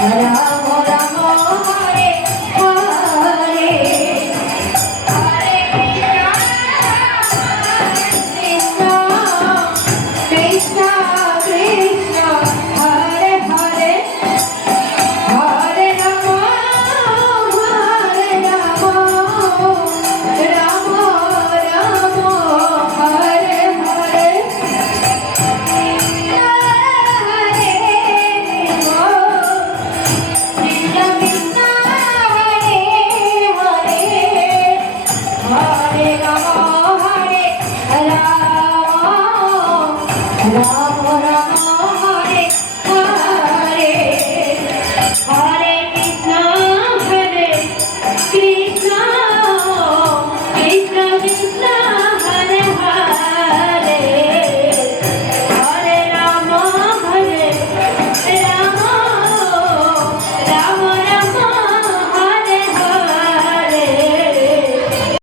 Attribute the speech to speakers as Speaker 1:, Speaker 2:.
Speaker 1: Hello. Yeah.